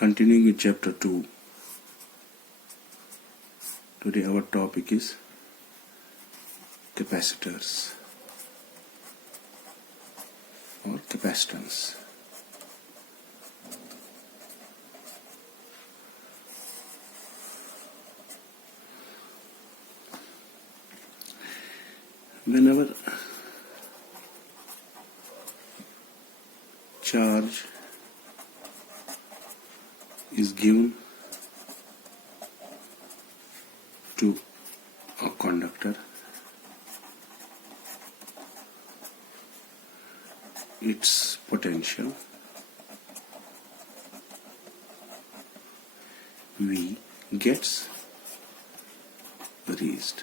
Continuing with chapter 2. Today our topic is capacitors or capacitance. Whenever charge is given to a conductor, its potential V gets raised.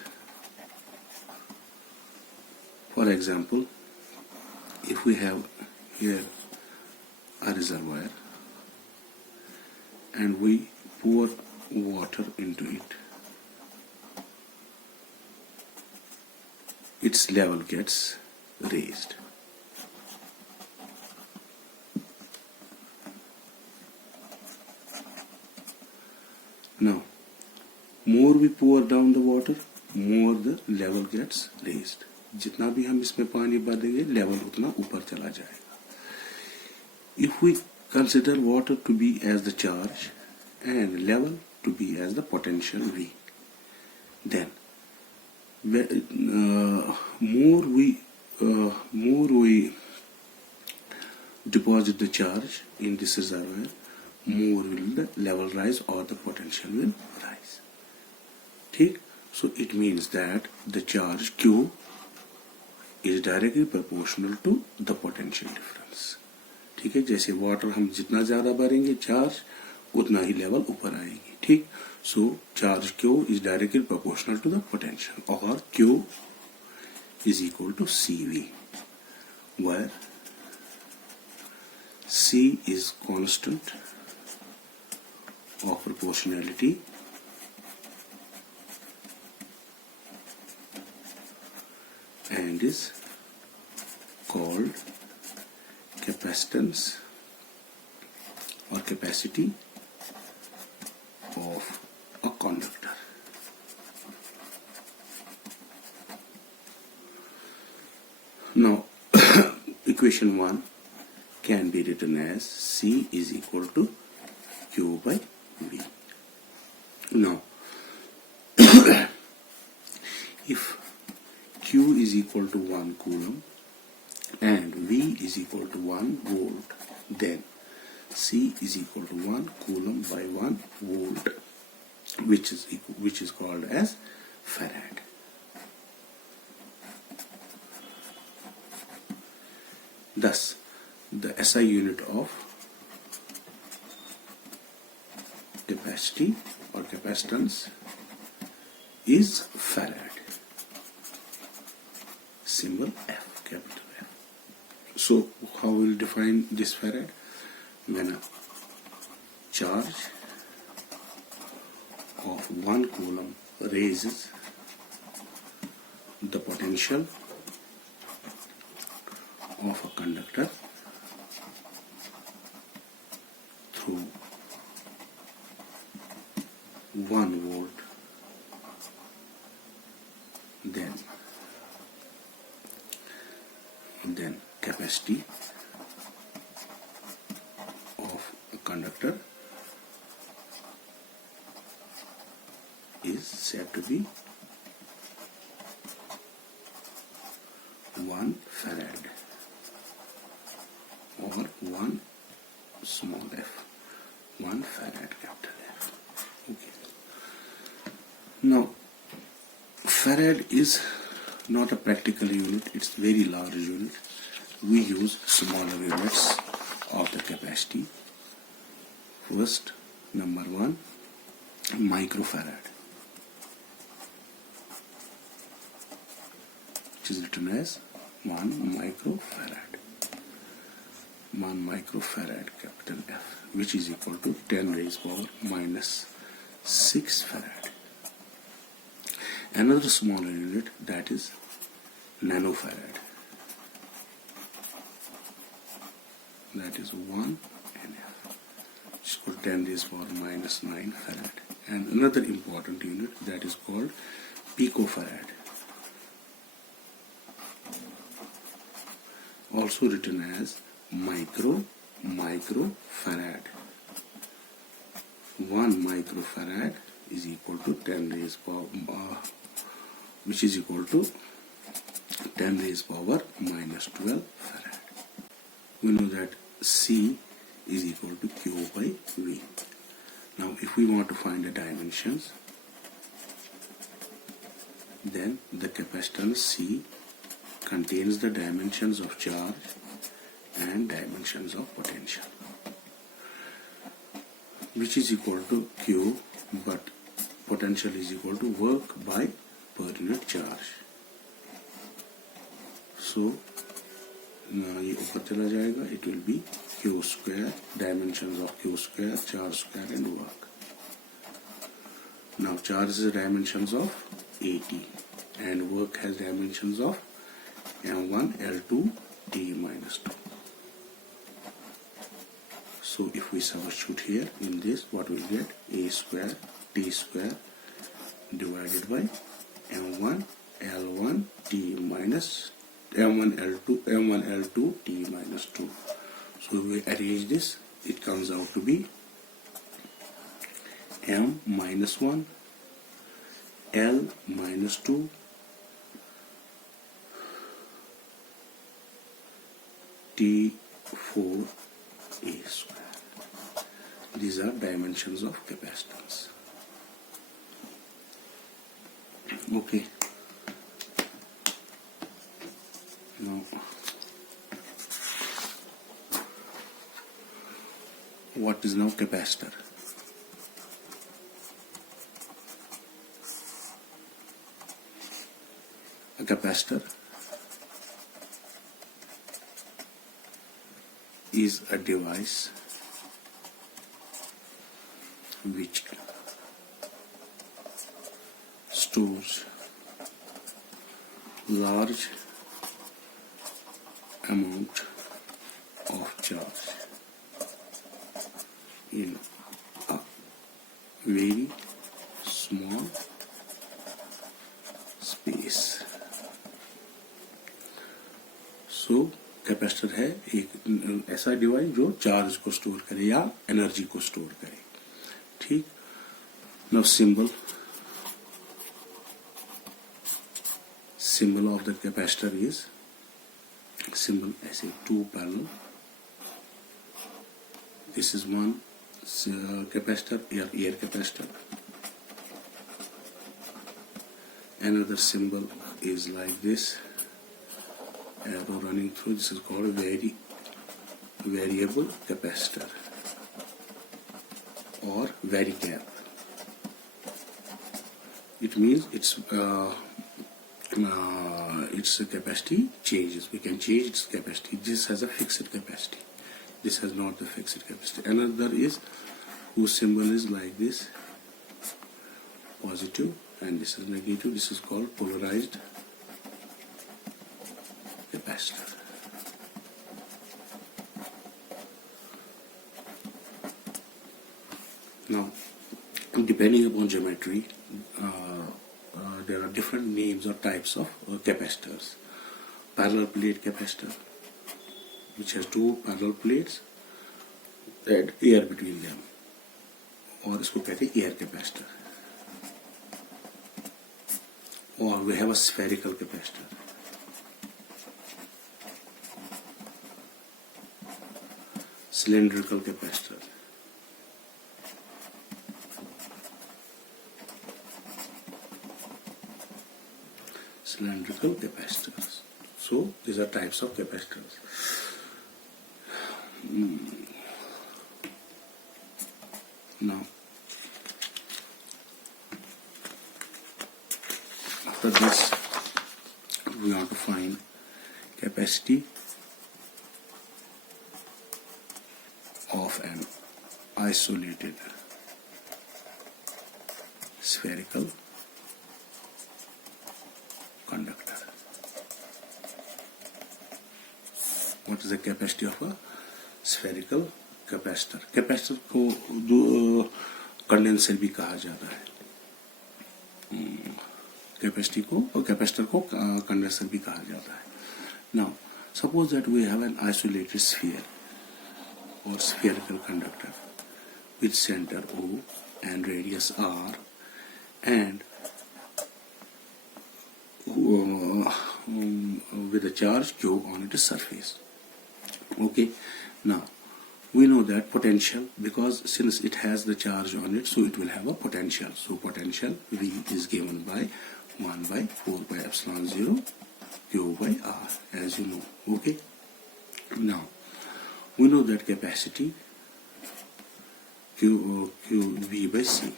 For example, if we have here a reservoir and we pour water into it, its level gets raised. Now, more we pour down the water, more the level gets raised. जितना भी हम इसमें पानी भरेंगे, level उतना ऊपर चला जाएगा. If we consider water to be as the charge and level to be as the potential V, then more we deposit the charge in this reservoir, more will the level rise or the potential will rise. ठीक? So it means that the charge Q is directly proportional to the potential difference. ठीक है, जैसे water हम जितना ज्यादा भरेंगे charge उतना ही level ऊपर आएगी. ठीक, सो charge Q is directly proportional to the potential, or Q is equal to CV, where C is constant of proportionality and is called capacitance or capacity of a conductor. Now, equation 1 can be written as C is equal to Q by V. Now, if Q is equal to 1 coulomb and V is equal to 1 volt, then C is equal to 1 coulomb by 1 volt, which is called as farad. Thus, the SI unit of capacity or capacitance is farad. Symbol F, capital F. So, how will define this farad? When a charge of 1 coulomb raises the potential of a conductor through 1 volt, then capacity of a conductor is said to be 1 farad or 1 small f, 1 farad capital F. Okay. Now, farad is not a practical unit, it's very large unit. We use smaller units of the capacity. First, number 1, microfarad, which is written as 1 microfarad. 1 microfarad capital F, which is equal to 10 raised power minus 6 farad. Another smaller unit, that is nanofarad, that is 1 NF, which is for 10 raised power minus 9 farad. And another important unit that is called picofarad, also written as microfarad. 1 microfarad is equal to 10 raised power, which is equal to 10 raised power minus 12 farad. We know that C is equal to Q by V. Now if we want to find the dimensions, then the capacitance C contains the dimensions of charge and dimensions of potential, which is equal to Q, but potential is equal to work by per unit charge. So ये ऊपर चला जाएगा, it will be Q square, dimensions of Q square, charge square and work. Now charge is the dimensions of AT and work has dimensions of M1, L2, T minus 2. So if we substitute here in this, what we get? A square T square divided by M1 L1 T minus M1 L2 T minus 2. So we arrange this, it comes out to be M minus 1 L minus 2 T4 A square. These are dimensions of capacitance. Okay. Now, what is now capacitor? A capacitor is a device which stores large amount of charge in a very small space. So capacitor है एक ऐसा device जो charge को store करे या energy को store करे. ठीक. Now symbol of the capacitor is symbol ऐसे 2 parallel. This is one capacitor, air capacitor. Another symbol is like this, arrow running through. This is called a variable capacitor or varicap. It means its capacity changes. We can change its capacity. This has a fixed capacity. This has not the fixed capacity. Another is whose symbol is like this, positive, and this is negative. This is called polarized capacitor. Now, depending upon geometry, there are different names or types of capacitors. Parallel plate capacitor, which has 2 parallel plates and air between them, और इसको कहते हैं air capacitor. Or we have a spherical capacitor. Cylindrical capacitor. Cylindrical capacitors. So these are types of capacitors. Now, after this, we want to find capacity of an isolated spherical conductor. What is the capacity of a spherical capacitor, capacitor को condenser भी कहा जाता है, capacitor को condenser भी कहा जाता है. Now suppose that we have an isolated sphere or spherical conductor with center O and radius R and with a charge Q on its surface. Okay, now we know that potential, because since it has the charge on it, so it will have a potential. So potential V is given by 1 by 4 by epsilon 0 Q by R, as you know. Okay, now we know that capacity Q V by C,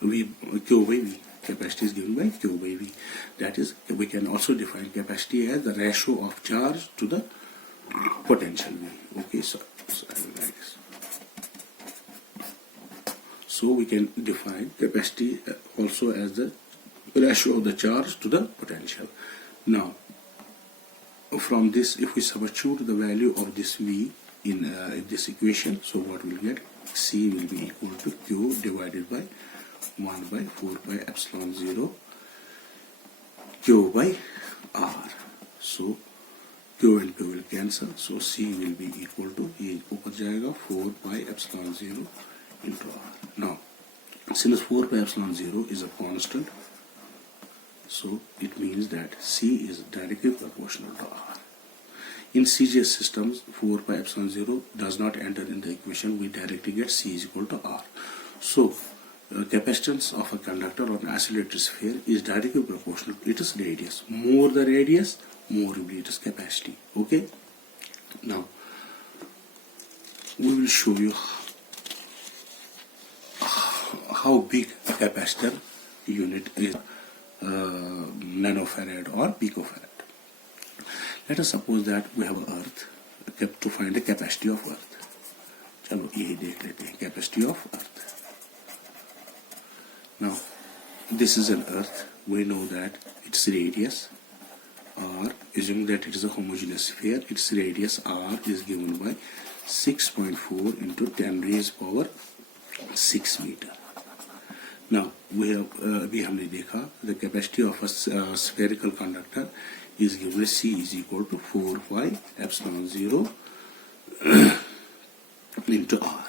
Q by V. Capacity is given by Q by V. That is, we can also define capacity as the ratio of charge to the potential V. Okay, so I will write this. So we can define capacity also as the ratio of the charge to the potential. Now, from this, if we substitute the value of this V in this equation, so what we'll get? C will be equal to Q divided by 1 by 4 by epsilon 0 Q by R. So Q and Q will cancel, so C will be equal to, ये ऊपर जाएगा 4 pi epsilon 0 into R. Now, since 4 pi epsilon 0 is a constant, so it means that C is directly proportional to R. In CGS systems, 4 pi epsilon 0 does not enter in the equation. We directly get C is equal to R. So, capacitance of a conductor or an isolated sphere is directly proportional to its radius. More the radius, more will be its capacity. Okay? Now, we will show you how big a capacitor unit is, nanofarad or picofarad. Let us suppose that we have Earth, to find the capacity of Earth. चलो यही देख लेते हैं, capacity of Earth. Now, this is an Earth. We know that its radius R, assuming that it is a homogeneous sphere, its radius R is given by 6.4 into 10 raised power 6 meter. Now, we have अभी हमने देखा the capacity of a spherical conductor is given as C is equal to 4 pi epsilon 0 into R.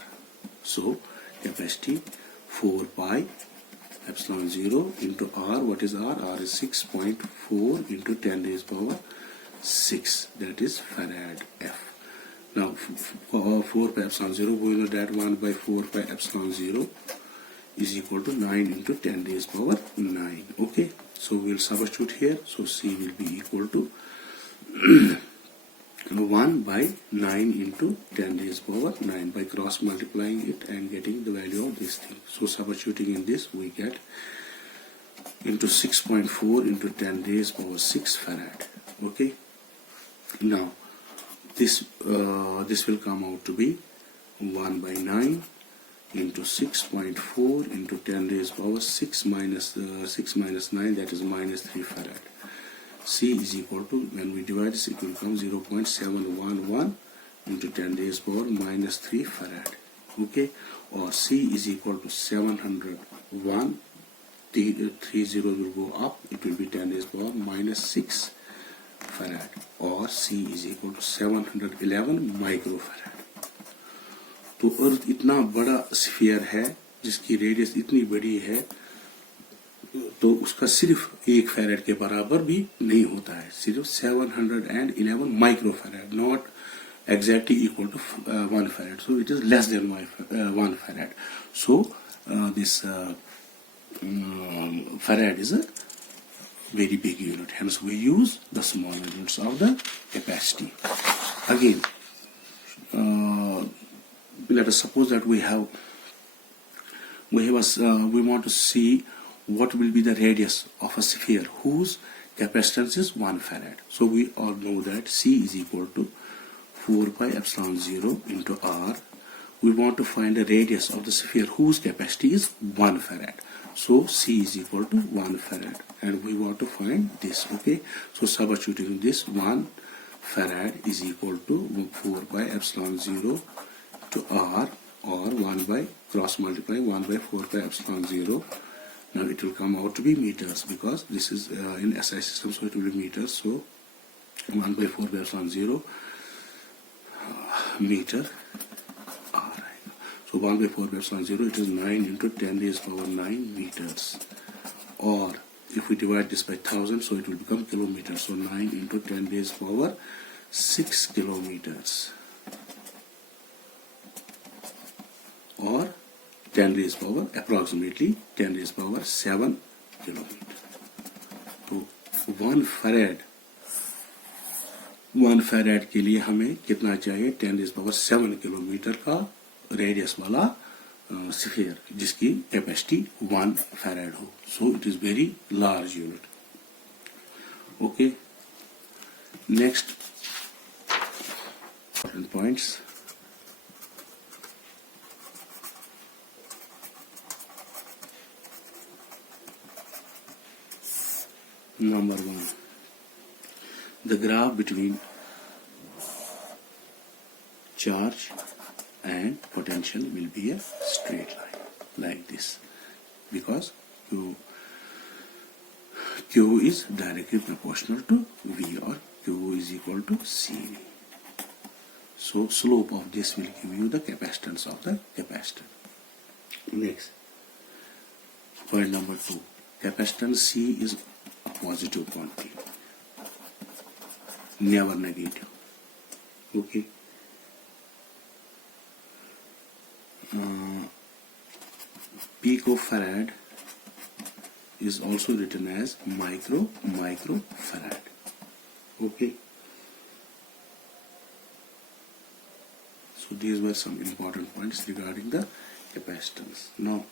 So, capacity 4 pi epsilon 0 into R. What is R? R is 6.4 into 10 raised power 6. That is farad F. Now, 4 pi epsilon 0, we know that 1 by 4 pi epsilon 0 is equal to 9 into 10 raised power 9. Okay, so we will substitute here. So C will be equal to 1 by 9 into 10 raised power 9 by cross multiplying it and getting the value of this thing. So substituting in this, we get into 6.4 into 10 raised power 6 farad. Okay, now this will come out to be 1 by 9 into 6.4 into 10 raised power 6 minus 9, that is minus 3 farad. C is equal to, when we divide this, it will come 0.711 into 10 raised power minus 3 farad. Okay, or C is equal to 701, 3 zeros will go up, it will be 10 raised power minus 6 farad, or C is equal to 711 microfarad. तो अर्थ इतना बड़ा sphere है जिसकी radius इतनी बड़ी है, तो उसका सिर्फ 1 फैराड के बराबर भी नहीं होता है, सिर्फ 711 microfarad, not exactly equal to 1 farad. So it is less than 1 farad. So this farad is a very big unit. Hence we use the small units of the capacity. Again, let us suppose that we want to see what will be the radius of a sphere whose capacitance is 1 farad. So we all know that C is equal to 4 pi epsilon 0 into R. We want to find the radius of the sphere whose capacity is 1 farad. So C is equal to 1 farad, and we want to find this. Okay, so substituting this, 1 farad is equal to 4 pi epsilon 0 to to r, or 1 by cross multiply 1 by 4 pi epsilon 0. Now it will come out to be meters, because this is in SI system, so it will be meters. So 1 by 4 pi epsilon 0 meter r. So 1 by 4 pi epsilon 0, it is 9 into 10 raised power 9 meters. Or if we divide this by 1000, so it will become kilometers. So 9 into 10 raised power 6 kilometers. Or 10 raised power, approximately 10 raised power 7 kilometer. तो 1 farad के लिए हमें कितना चाहिए? 10 raised power 7 kilometre का radius वाला sphere, जिसकी capacity 1 farad हो. So it is very large unit. Okay, next points. Number 1, the graph between charge and potential will be a straight line like this, because Q is directly proportional to V, or Q is equal to CV. So slope of this will give you the capacitance of the capacitor. Next, point number 2, capacitance C is a positive quantity, never negative. Okay. Picofarad is also written as microfarad. Okay. So these were some important points regarding the capacitance. Now,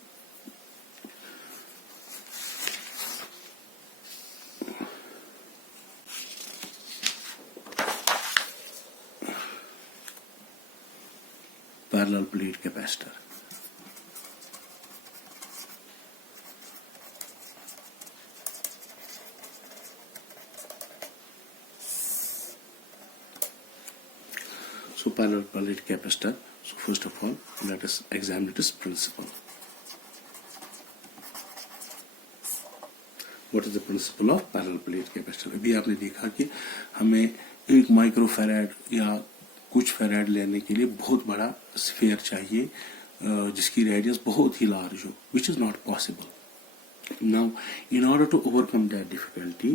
parallel plate capacitor. So parallel plate capacitor. So first of all, let us examine its principle. What is the principle of parallel plate capacitor? अभी आपने देखा कि हमें एक microfarad या कुछ farad लेने के लिए बहुत बड़ा स्फीयर चाहिए, जिसकी रेडियस बहुत ही लार्ज हो, which is not possible. Now, in order to overcome that difficulty,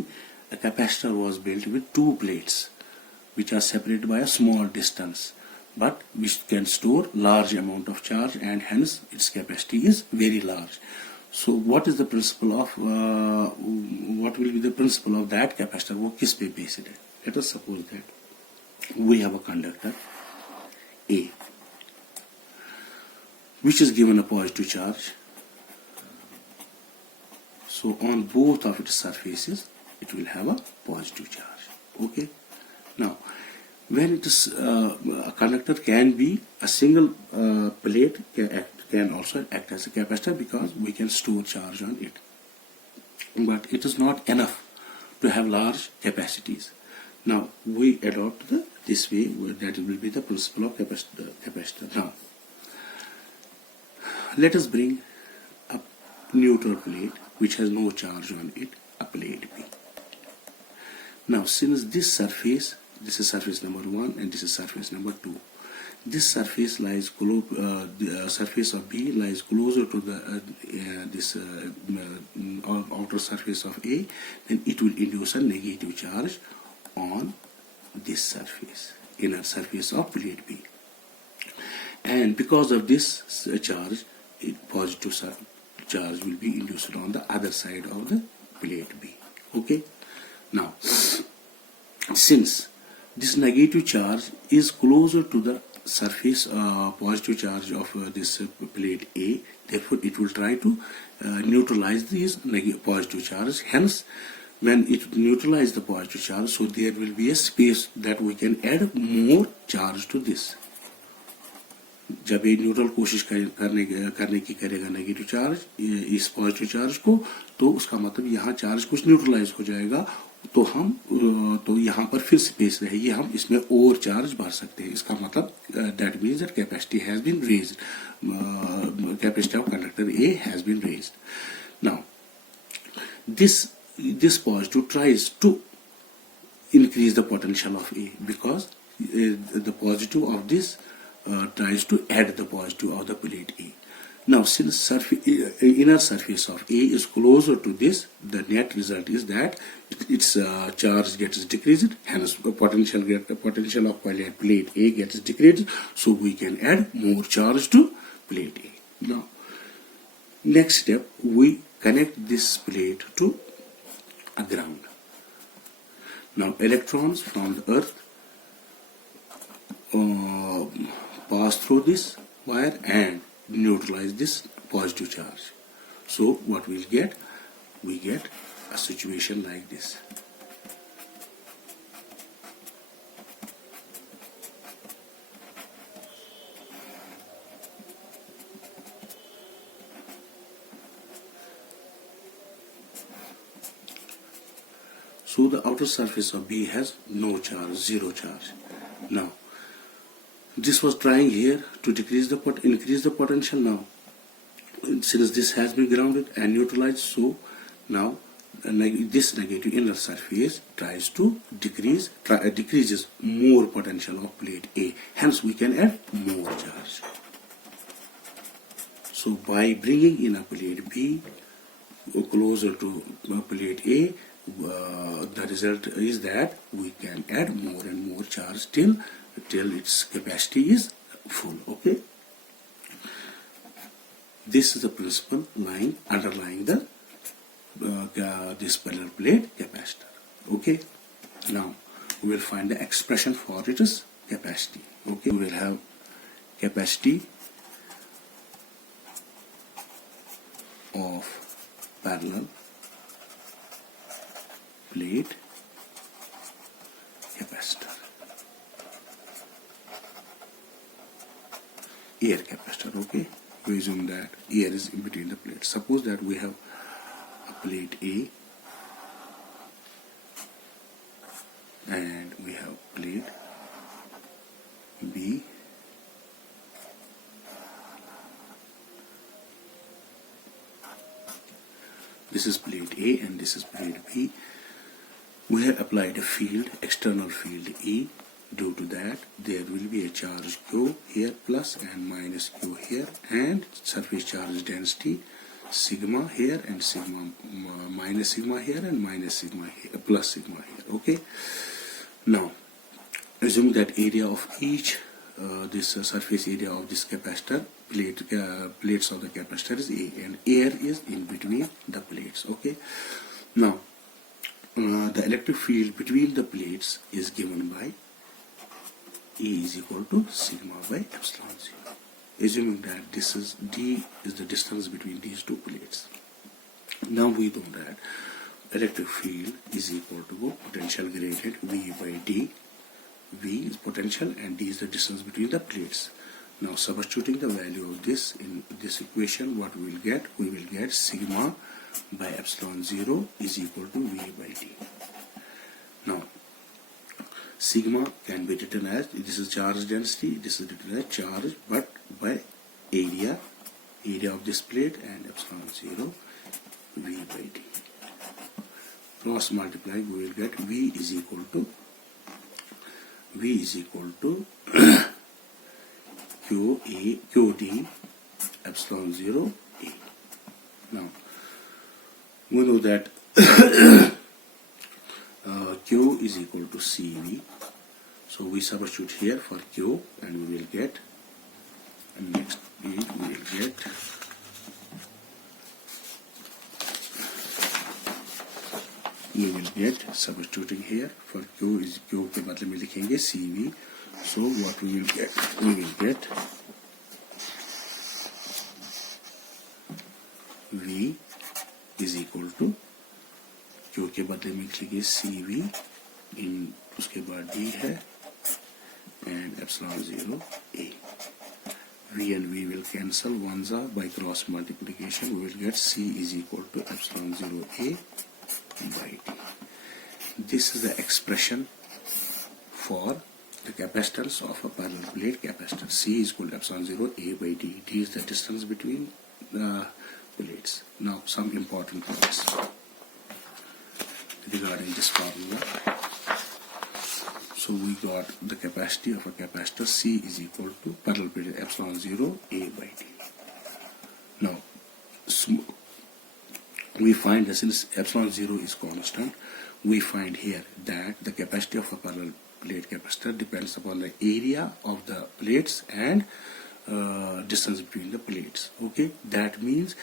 a capacitor was built with two plates, which are separated by a small distance, but which can store large amount of charge, and hence its capacity is very large. So, what is the principle of what will be the principle of that capacitor? वो किस पे based है? Let us suppose that we have a conductor A, which is given a positive charge. So on both of its surfaces, it will have a positive charge. Okay. Now, when it is a conductor can be a single plate, can also act as a capacitor, because we can store charge on it. But it is not enough to have large capacities. Now we adopt this way, that will be the principle of capacitor. Now let us bring a neutral plate which has no charge on it, a plate B. Now since this is surface number 1 and this is surface number 2, this surface lies the surface of B lies closer to the this outer surface of A, then it will induce a negative charge on this surface, inner surface of plate B, and because of this charge, positive charge will be induced on the other side of the plate B. Okay. Now, since this negative charge is closer to the surface positive charge of this plate A, therefore it will try to neutralize these positive charge. Hence, when it neutralizes the positive charge, so there will be a space that we can add more charge to this. जब ये neutral कोशिश करने की करेगा negative charge इस positive charge को, तो उसका मतलब यहाँ चार्ज कुछ न्यूट्रलाइज हो जाएगा तो तो यहाँ पर फिर स्पेस रहेगी, हम इसमें और चार्ज भर सकते हैं। इसका मतलब that means that capacity has been raised, capacity of conductor A has been raised. Now this positive tries to increase the potential of A, because the positive of this tries to add the positive of the plate A. Now, since inner surface of A is closer to this, the net result is that its charge gets decreased, hence the potential of plate A gets decreased, so we can add more charge to plate A. Now, next step, we connect this plate to a ground. Now, electrons from the earth pass through this wire and neutralize this positive charge. So what we'll get? We get a situation like this. So the outer surface of B has no charge, zero charge. Now, this was trying here to increase the potential. Now, since this has been grounded and neutralized, so now this negative inner surface tries to decreases more potential of plate A. Hence, we can add more charge. So by bringing in a plate B closer to plate A, the result is that we can add more and more charge till its capacity is full. Okay, this is the principle underlying the this parallel plate capacitor. Okay, now we will find the expression for its capacity. Okay, we will have capacity of parallel plate capacitor, air capacitor. Okay, we assume that air is in between the plates. Suppose that we have a plate A and we have plate B. This is plate A and this is plate B. We have applied a field, external field E. Due to that, there will be a charge Q here, plus and minus Q here, and surface charge density sigma here and sigma minus sigma here and minus sigma here, plus sigma here. Okay. Now, assume that area of each this surface area of this capacitor plates of the capacitor is A, and air is in between the plates. Okay. Now, the electric field between the plates is given by E is equal to sigma by epsilon 0. Assuming that this is D is the distance between these two plates. Now we know that electric field is equal to potential gradient V by D. V is potential and D is the distance between the plates. Now substituting the value of this in this equation, what we will get? We will get sigma by epsilon 0 is equal to V by D. Now, sigma can be written as, this is charge density, this is written as charge, but by area of this plate, and epsilon 0 V by D. Cross multiplying, we will get V is equal to QD epsilon 0 A. Now, we know that Q is equal to CV. So we substitute here for Q and we will get, and next page we will get substituting here for Q is Q के बदले में लिखेंगे CV. So what we will get? We will get V is equal to Q के बदले में लिखेंगे CV in उसके बाद D है and epsilon 0 A. V and V will cancel, ones are by cross multiplication. We will get C is equal to epsilon 0 A by D. this is the expression for the capacitance of a parallel plate capacitor. C is equal to epsilon 0 A by D. D is the distance between the plates. Now some important points regarding this formula. So we got the capacity of a capacitor C is equal to parallel plate epsilon 0 A by D. Now we find that since epsilon 0 is constant, we find here that the capacity of a parallel plate capacitor depends upon the area of the plates and distance between the plates. Okay, that means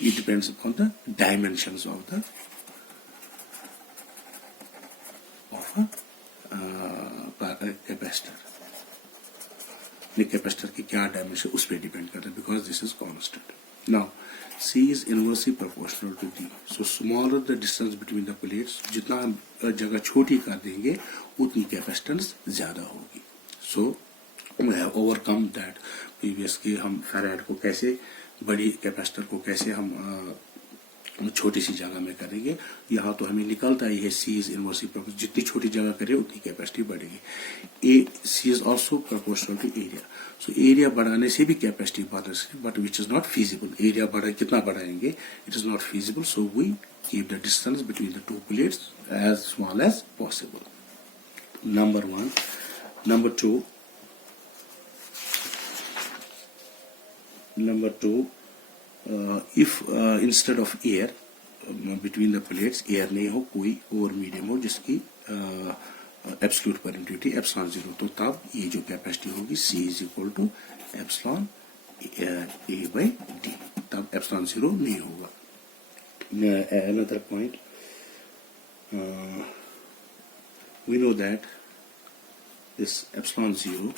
it depends upon the dimensions of the capacitor. ये capacitor की क्या dimension उस पर depend करता है because this is constant. Now C is inversely proportional to D. So smaller the distance between the plates, जितना जगह छोटी कर देंगे उतनी कैपेसिटेंस ज्यादा होगी. So we have overcome that previous कि हम फैराड को कैसे बड़ी कैपेसिटर को कैसे हम छोटी सी जगह में करेंगे. यहाँ तो हमें निकलता है ये C is inversely proportional. जितनी छोटी जगह करें उतनी कैपेसिटी बढ़ेगी. C is also proportional to area. So area बढ़ाने से भी कैपेसिटी बढ़ सकती है, but which is not feasible. Area बढ़ा कितना बढ़ाएंगे, it is not feasible. So we keep the distance between the two plates as small as possible. Number 1. Number 2, if instead of air between the plates air नहीं हो, कोई और medium हो जिसकी absolute permittivity epsilon 0, तो तब ये जो कैपेसिटी होगी C is equal to epsilon A by D. तब एप्सिलॉन 0 नहीं होगा. Another point, we know that this epsilon 0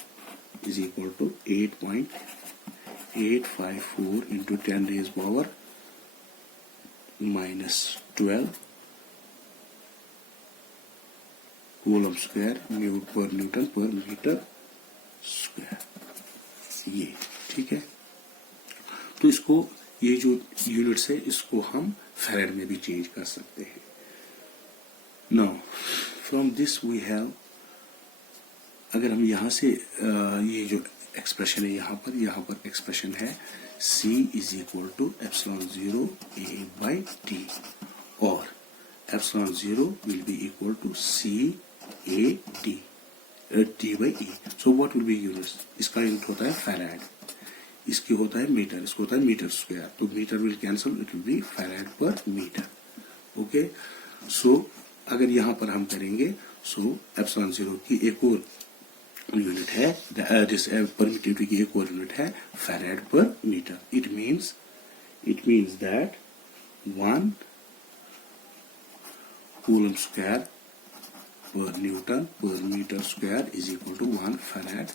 is equal to 8.854 into 10 raised power minus 12 coulomb square per newton per metre square. ये ठीक है. तो इसको ये जो यूनिट्स है इसको हम फैराड में भी चेंज कर सकते हैं. Now from this we have, अगर हम यहाँ से ये जो एक्सप्रेशन है यहाँ पर एक्सप्रेशन है C is equal to epsilon 0 A by D और epsilon 0 will be equal to C A D T by E. So what will be units? इसका यूनिट होता है फैराड, इसकी होता है मीटर, इसको होता है मीटर स्क्वायर. तो metre will cancel, it will be farad per metre. Okay. So अगर यहाँ पर हम करेंगे, सो एप्सिलॉन 0 की एक और यूनिट है, परमिटिविटी की एक और यूनिट है farad per metre. It means that 1 coulomb square per newton per metre square is equal to 1 farad.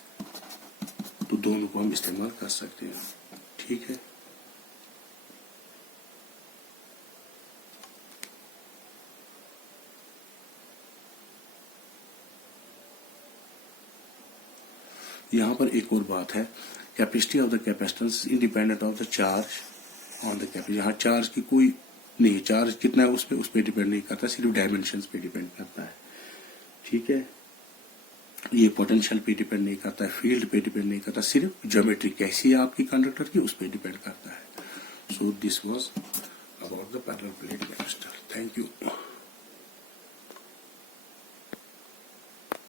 तो दोनों को हम इस्तेमाल कर सकते हैं. ठीक है. यहाँ पर एक और बात है, capacity of the capacitance independent of the charge on the capacity. यहाँ चार्ज की कोई नहीं, चार्ज कितना है उस पर डिपेंड नहीं करता, सिर्फ डायमेंशंस पे डिपेंड करता है. ठीक है. ये पोटेंशियल पे डिपेंड नहीं करता है, फील्ड पे डिपेंड नहीं करता, सिर्फ ज्योमेट्री कैसी है आपकी कंडक्टर की उस पर डिपेंड करता है. So this was about the parallel plate capacitor. Thank you.